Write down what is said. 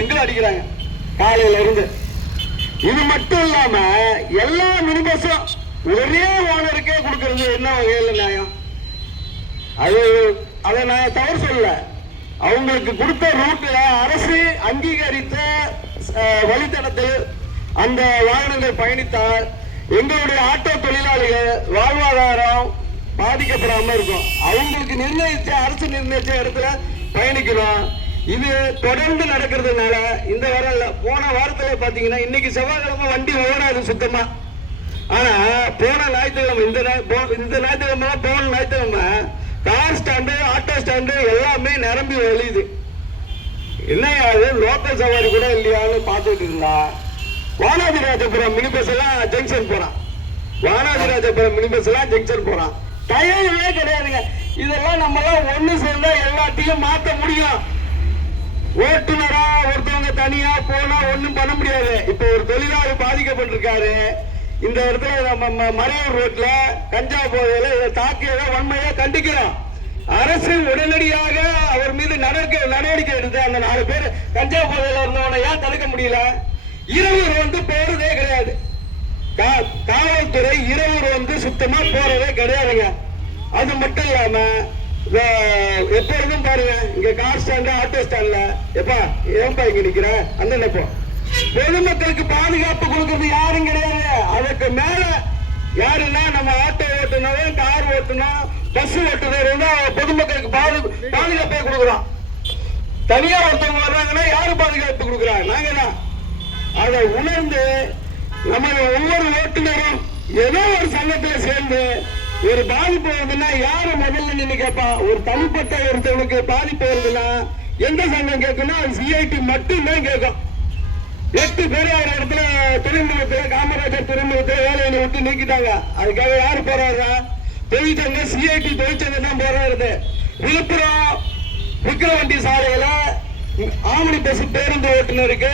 Single அடிக்கிறாங்க காலையில இருந்து. இது மட்டும் இல்லாம எல்லா மினி பஸ்ஸும் ஒரே ஓனருக்கே கொடுக்கறது என்ன வகையில் நியாயம்? அதை நான் தவறு சொல்ல. அவங்களுக்கு கொடுத்த ரூட்ல அரசு அங்கீகரித்த வழித்தடத்தில் அந்த வாகனங்கள் பயணித்தால் எங்களுடைய ஆட்டோ தொழிலாளிகள் வாழ்வாதாரம் பாதிக்கப்படாம இருக்கும். அவங்களுக்கு அரசு நிர்ணயிச்ச இடத்துல பயணிக்கணும். இது தொடர்ந்து நடக்கிறதுனால இந்த போன வாரத்துல பாத்தீங்கன்னா இன்னைக்கு செவ்வாய்க்கிழமை வண்டி ஓடாது சுத்தமா. ஆனா போன ஞாயிற்றுக்கிழமை இந்த ஞாயிற்றுக்கிழமை போன ஞாயிற்றுக்கிழமை கார் ஸ்டாண்டு ஆட்டோ ஸ்டாண்டு எல்லாமே நிரம்பி வழியுது. என்னையாது லோக்கல் சவாரி கூட இல்லையான்னு பார்த்துட்டு இருந்தா வானாதிராஜபுரம் மினி பஸ் எல்லாம் ஜங்ஷன் போறான். வானாதிராஜபுரம் மினி பஸ் எல்லாம் ஜங்ஷன் போறான். டயமே கிடையாதுங்க. இதெல்லாம் நம்ம எல்லாம் ஒண்ணு சேர்ந்தா எல்லாத்தையும் மாற்ற முடியும். ஓட்டுநரா ஒருத்தவங்க தனியா போனா ஒண்ணும் பண்ண முடியாது. இப்ப ஒரு தொழிலாளி பாதிக்கப்பட்டிருக்காரு. இந்த இடத்துல நம்ம மறையூர் ரோட்ல கஞ்சா போதையில தாக்கியதை வன்மையா கண்டிக்கிறோம். அரசு உடனடியாக அவர் மீது நடவடிக்கை எடுத்து அந்த 4 பேர் கஞ்சா போதையில இருந்தவனை ஏன் தடுக்க முடியல? இரவு ரோந்து போறதே கிடையாது. காவல்துறை இரவு ரோந்து சுத்தமா போறதே கிடையாதுங்க. அது மட்டும் இல்லாம எப்பொழுதும் பாருங்க இங்க கார் ஸ்டாண்ட் ஆட்டோ ஸ்டாண்ட்ல எப்பா ஏன்பா இங்க நிக்கிற அந்த நினைப்போ பொதுமக்களுக்கு பாதுகாப்பு கொடுக்கறது யாரும் கிடையாது. அதுக்கு மேல யாருன்னா நம்ம ஆட்டோ ஓட்டுனரும் கார் ஓட்டுனோம் பஸ் ஓட்டுனர் பொதுமக்களுக்கு பாதுகாப்பே கொடுக்குறோம். தனியா ஒருத்தவங்க வர்றாங்கன்னா யாரு பாதுகாப்பு கொடுக்குறாங்க? நாங்க தான். அதை உணர்ந்து நம்ம ஒவ்வொரு ஓட்டுநரும் ஏதோ ஒரு சங்கத்துல சேர்ந்து ஒரு பாதிப்பு வருதுன்னா யாரு முதல்ல நின்று கேட்பா? ஒரு தனிப்பட்ட ஒருத்தவனுக்கு பாதிப்பு வருதுன்னா எந்த சங்கம் கேட்கணும்? சிஐடி மட்டும்தான் கேட்கும். 8 பேர் ஒரு இடத்துல துறைமுகத்துல காமராஜர் துறைமுகத்துல வேலையை விட்டு நீக்கிட்டாங்க. அதுக்காக யாரு போராடுறா? தொழிற்சங்க சிஐடி தொழிற்சங்கம் தான் போராடுறது. விழுப்புரம் விக்கிரவண்டி சாலையில ஆம்னி பஸ் பேருந்து ஓட்டுநருக்கு